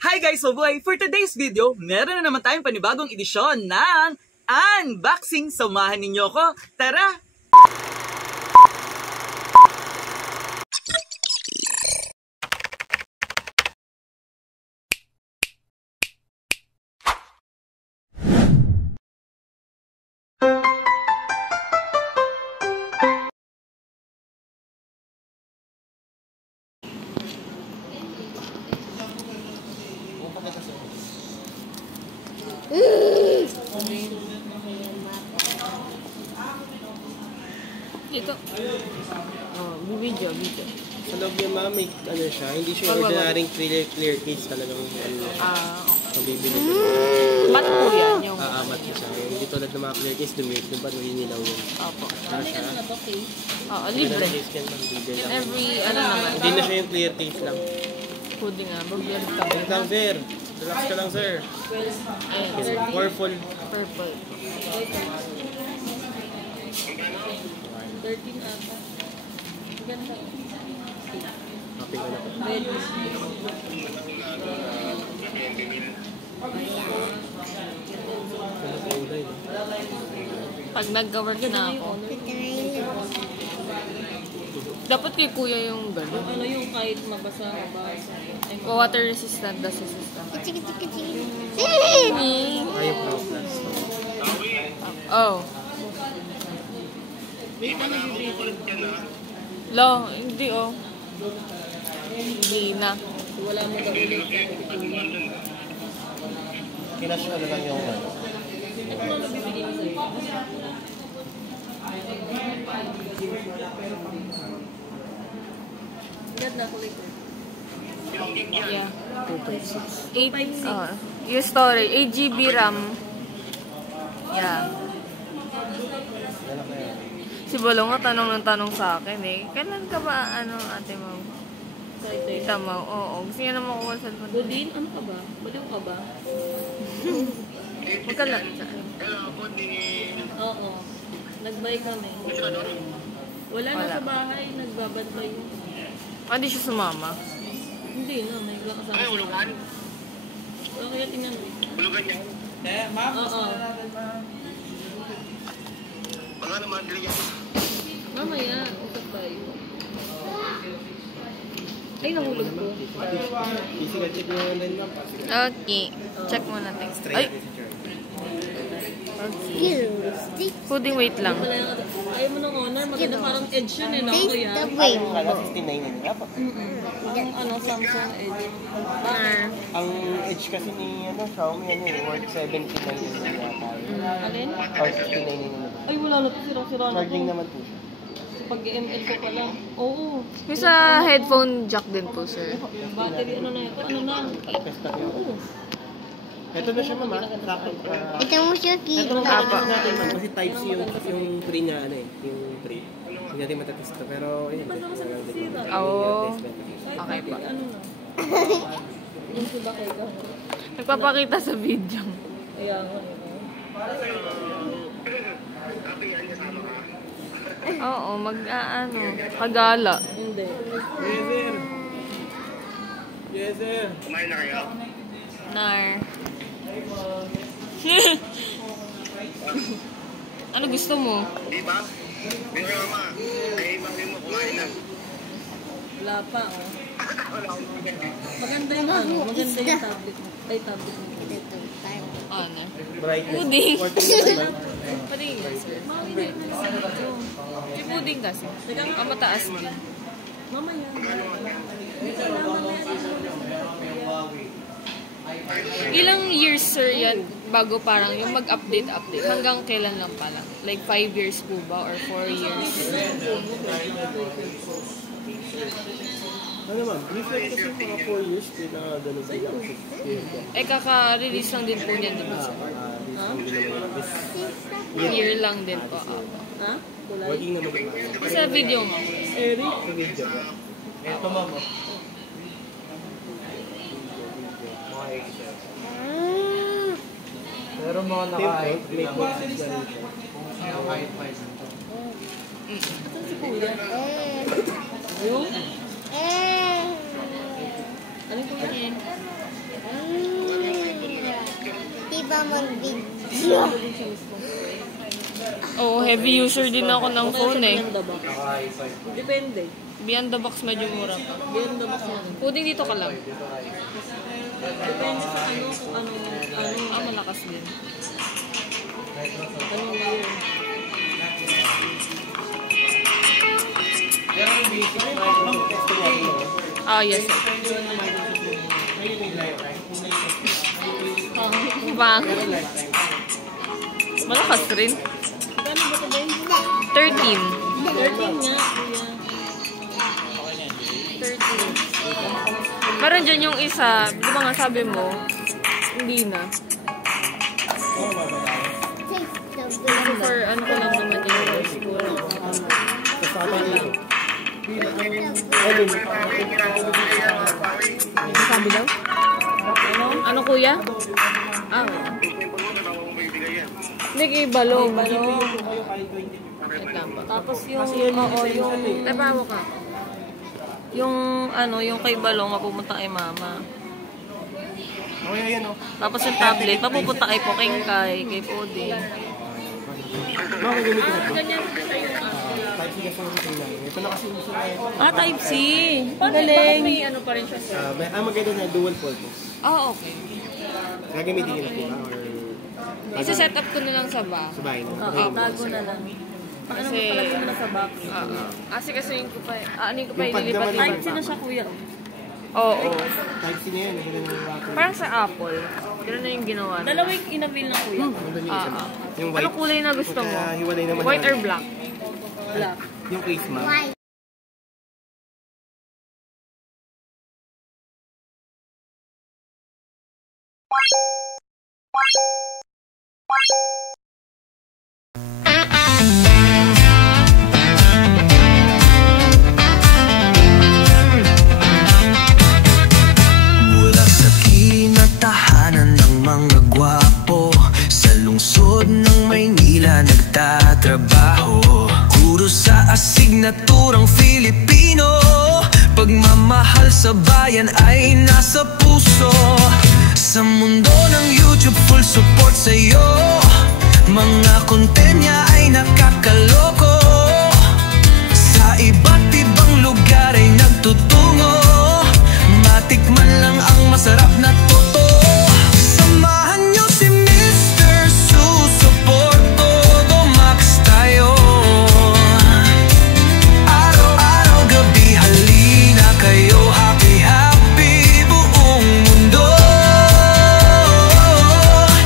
Hi guys, so boy, for today's video, meron na naman tayong panibagong edisyon ng unboxing. Samahan ninyo ko. Tara! Dito. Video. Sa loob niya ma'am, may ano siya, hindi siya ordinaryong clear case talagang mabibili. Mat po yan yung... Mat siya. Hindi tulad ng mga clear case, diba naninilaw yun. Opo. Ano siya? Libre. Every, naman. Hindi na siya yung clear case lang. Pwede nga, mag-vlog ka. Relax lang sir. Relax ka lang sir. Purple. 13 ata. Ganda. Happy ka na po. Pag nag-work na ako, dapat kay kuya yung gano'n. Ano yung kahit mabasa. Water resistant, dust resistant. Ayaw ka plus. Oh. Lo, hindi oh. Hindi na. Wala mo daw ulit. Kinash ano lang yung Ito na nabibigay ko sa'yo. Ganda ko like Yeah. 8, yung storage, 8 GB RAM. Yeah. Si Bolong tanong sa akin eh. Kailan ka ba, ate mo? Tita mo? Oo. Gusto niya naman kuha sa cellphone. Budin? Ano ka ba? Baliw ka ba? Huwag ka lang. Oo. Nagbay kami. Wala na sa bahay. Nagbabantay. Hindi siya sumama. Hindi na. May ilang kasama. Ay, ulugan? Wala kaya tingnan mo. Ulugan niya? Ma'am. Oo. Baka naman dili yan. Mamaya. Usap tayo. Ay, nahulog ko. Physical check mo online ma'am. Okay. Check mo natin. Ay! Okay. Puding wait lang. Ayaw mo ng honor. Maganda parang edge yun eh. No? Kuya? Ano, 69 yun nga po. Samsung edge. Ang edge kasi ni Xiaomi worth 79 yun yata. Alin? Or 69 yun. Ay, wala na ito. Sirang-sira na Charging ito. naman po siya. Pag-ML ko pala. Oo. May sa headphone jack din po, sir. Battery ano na ito? Ano na? Test na yun. Oo. Ito na siya ma'am. Ito mo siya, Ki. Ito na natin ma'am. Kasi type C yung pre niya yung pre. Hindi natin matatest to. Pero yun. Oo. Okay pa. Ano na? Yung suba kayo ka. Nagpapakita sa video. Kaya nga. Oo, kagala. Hindi. Yes sir. Yes sir. Kumain na kayo? Nar. Ano gusto mo? Di ba? Pero mama, ay bakit mo kumain na? Wala pa, oh. Maganda yung maganda yung tablet mo. Ay, tablet mo. Ano? Brightness. Puding. 40 Puding nga, sir. Yung puding kasi. Mataas din. Mamaya. Ilang years, sir, yan bago parang yung mag-update? Hanggang kailan lang palang? Like 5 years po ba? Or 4 years? Ano ma'am? Reflect kasi mga 4 years din na gano'n sila. Kaka-release lang din po niyan, di ba, sir? Year lang din po. Ha? Kulay? Working naman yung Sa video mo. Eric? sa video. Ito ma'am. Pero mga naka-height, may courses na rin siya. Naka-height 5. Asan si Kuya? Ayun? Ano yung Kuya? ba mag-video? Oo, heavy user din ako ng phone eh. Beyond the box. Depende. Beyond the box medyo mura pa. Beyond the box yan. Puding dito ka lang. Depende sa ano, kung ano. Ah, malakas din. Anong layer? Ah, yes sir. Bang. Malakas rin. Kano ba ito ba yun? 13. 13 nga, kuya. 13. Meron dyan yung isa, di ba nga sabi mo, hindi na. For ano ko lang naman yung school. Sabi daw? Ano kuya? Ah, hindi kay balong. Tapos yung, yung... Ay, paano ka? Yung, ano, yung kay balong, mapupunta kay mama. Tapos yung tablet, mapupunta kay Pokengkay, kay Podi. Ganyan Ah, Type-C. Galing. May ano pa rin siya, sir. Maganda na dual purpose. Ah, okay. Gagamitin nila po ba? Or Isa-set up ko na lang sa bahay. sa bahay na? Oo, tago na lang. Kasi, Palagay mo na sa box. kasi yung ko pa, ano ko pa Yung pag ililipat. naman- Type C na siya, kuya. Oo. Type C na yan. Maganda ng water. Parang sa Apple. Gano'n na yung ginawa nila. Dalawa yung in-avail ng kuya. Maganda isa. Yung Ano white. kulay na gusto mo? Pagka hiwalay naman White yan. or black? Black. Yung case, ma'am. Why? Mula sa kinatahanan ng mga gwapo, sa lungsod ng Maynila nagtatrabaho. Guro sa asignaturang Filipino, pagmamahal sa bayan ay nasa puso. Sa mundo ng YouTube, full support sa'yo. Mga content niya ay nakakaloko. Sa iba't ibang lugar ay nagtutungo. Matikman lang ang masarap na totoo. Samahan niyo si Mr. Susuport, todo max tayo. Araw-araw, gabi, halina kayo. Happy, happy buong mundo.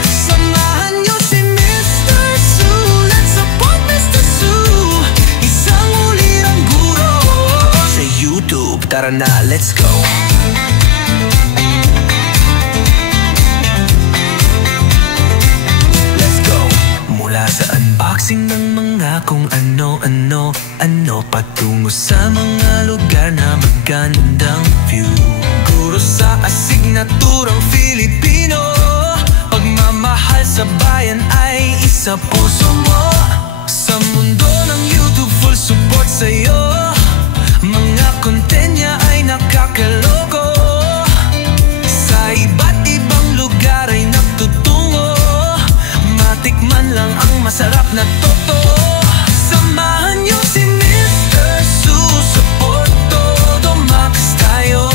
Samahan niyo si Mr. Su. Let's support Mr. Su. Isang ulirang guro. Sa YouTube, tara na, let's go. Mula sa unboxing ng mga kung ano-ano, patungo sa mga lugar na magandang view. Guro sa asignaturang Filipino, pagmamahal sa bayan ay isa puso mo. Sa mundo ng YouTube, full support sa'yo. Mga content niya ay nakakaloko. Sa iba't ibang lugar ay nagtutungo. Matikman lang ang masarap na totoo. Samahan niyo si Mr. Susuport, todo max tayo.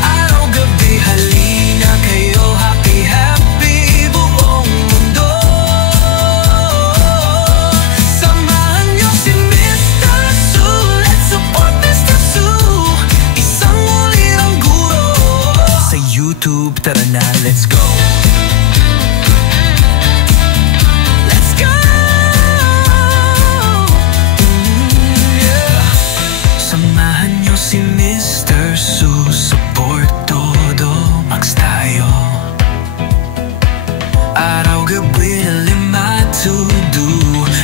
Araw-gabi, halina kayo. Happy, happy buong mundo. Samahan niyo si Mr. Su. Let's support Mr. Su. Isang ulirang guro. Sa YouTube, tara na, let's go. Si Mr. Su, support todo, max tayo. Araw-gabi, lima to do.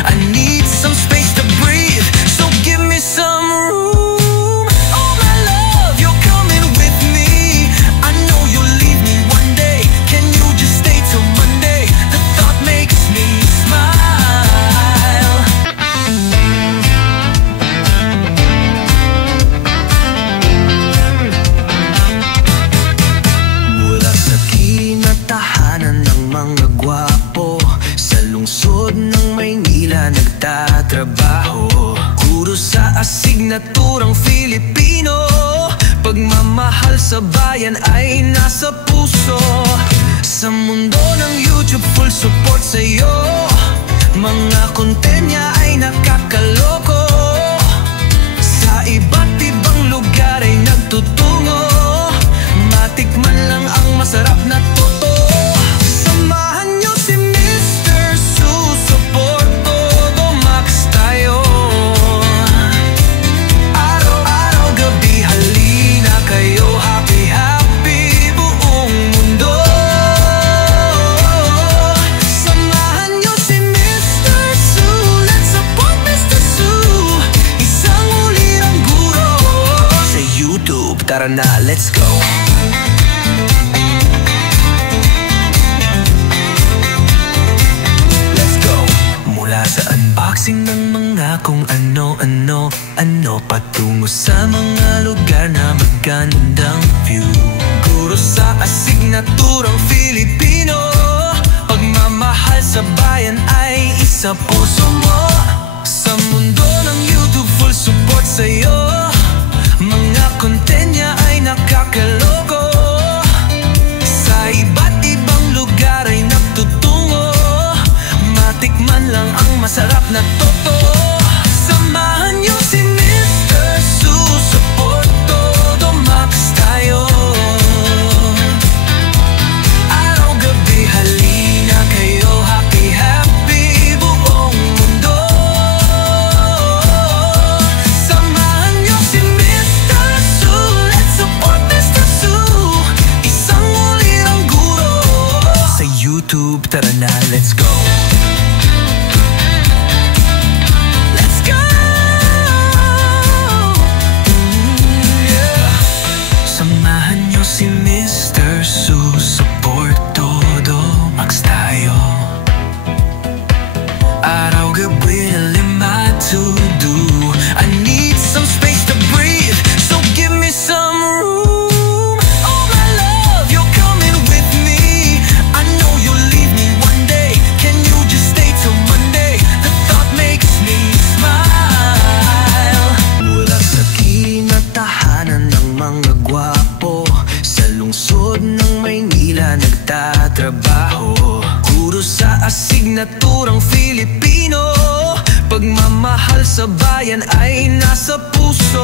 I need some space to breathe, so give me some room. Oh my love, you're coming with me. I know you'll leave me one day. Can you Pagmamahal sa bayan ay nasa puso. Sa mundo ng YouTube, full support sa'yo. Mga content niya ay nakakaloko. Sa iba't ibang lugar ay nagtutungo. Matikman lang ang masarap na totoo. Samahan niyo si Mr. Support, todo max tayo. Araw-araw, gabi, halina kayo. Happy, happy buong mundo. Samahan niyo si Mr. Su. Let's support Mr. Su. Isang ulirang guro. Sa YouTube, tara na, let's go. Sa unboxing ng mga kung ano-ano, patungo sa mga lugar na magandang view. Guro sa asignaturang Filipino. Pagmamahal sa bayan ay isa puso mo. Sa mundo ng YouTube, full support sa'yo. Mga content niya ay nakakaloko. Sa iba't ibang lugar ay nagtutungo. Matikman lang ang masarap na totoo. Samahan niyo si Mr. Su. Support, todo max tayo. Araw-gabi, halina kayo. Happy, happy buong mundo. Samahan niyo si Mr. Su. Let's support Mr. Su. Isang ulirang guro. Sa YouTube, tara na, let's go. Si Mr. Su, support, todo max tayo. Araw-gabi, lima to do. I need some space to breathe, so give me some room. Oh my love, you're coming with me. I know you'll leave me one day. Can you just stay till Monday? The thought makes me smile. Mula sa kinatahanan ng mga gwapo, lungsod ng Maynila nagtatrabaho. Guro sa asignaturang Filipino. Pagmamahal sa bayan ay nasa puso.